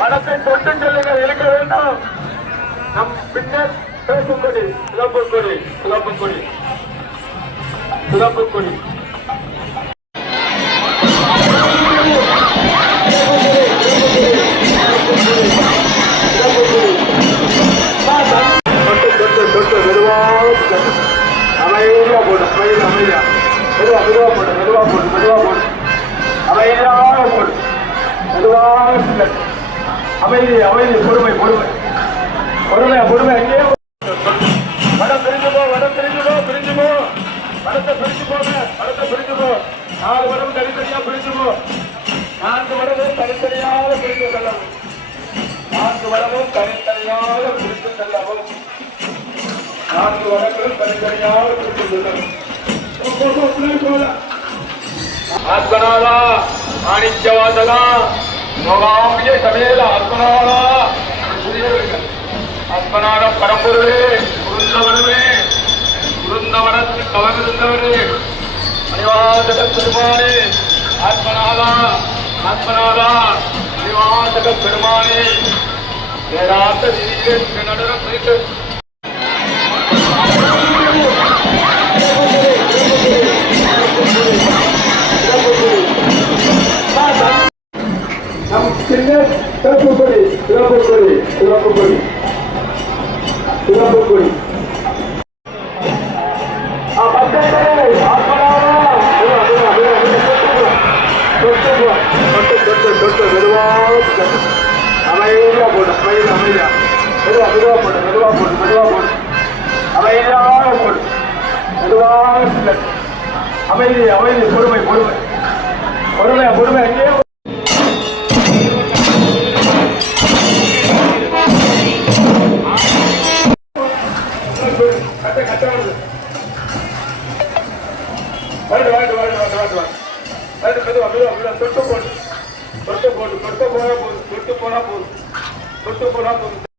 மனத்தை தொட்டு செல்லுங்கள், இருக்க வேண்டும். நம் பின்னர் சிவப்பு கொடி, சிவப்பு கொடி, சிவப்பு கொடி, சிவப்பு கொடி. அமைதியா போடு, அமைதியா மெதுவா மெதுவா போடு, மெதுவா போடு, மெதுவா போடு, அமைதியாக போடு, மெதுவாக அமைதி அமைதி, பொறுமை பொறுமை பொறுமை பொறுமை. அங்கேயே வடம் பிரிஞ்சு போ, வடம் பிரிஞ்சு போ, பிரிஞ்சு போ, வடத்தை பிரிஞ்சு போங்க, வடத்தை பிரிஞ்சு போ. 4 வடம் தனித்தனியா பிரிஞ்சு போ. 4 வடமும் தனித்தனியாக பிரிந்து செல்லவும், 4 வடமும் தனித்தனியாக பிரிந்து செல்லவும், 4 வடங்களும் தனித்தனியாக பிரிந்து செல்லவும். ஆத்மநாதா மாணிக்கவாசகா யோகாம்பிய சமேல ஆத்மநாதா, ஆத்மநாத பரம்பொருளே, குருந்தவனே, குருந்தவனத்தில் கவர்ந்தவரே, மணிவாசக பெருமானே, ஆத்மநாதா ஆத்மநாதா மணிவாசக பெருமானே, வேதாந்த வீரே நடனம் செய்து சிவப்பு கொடி, சிவப்பு கொடி, சிவப்பு கொடி, சிவப்பு கொடி. அமைதியா போடு, அமைதியா மெதுவா மெதுவா போடு, மெதுவா போடு, மெதுவா போடு, அமைதியாக போடு, மெதுவாக அமைதி அமைதி, பொறுமை பொறுமை பொறுமை பொறுமை. அங்கேயே தொட்டு போனா போதும், தொட்டு போனா போதும், தொட்டு போனா போதும்.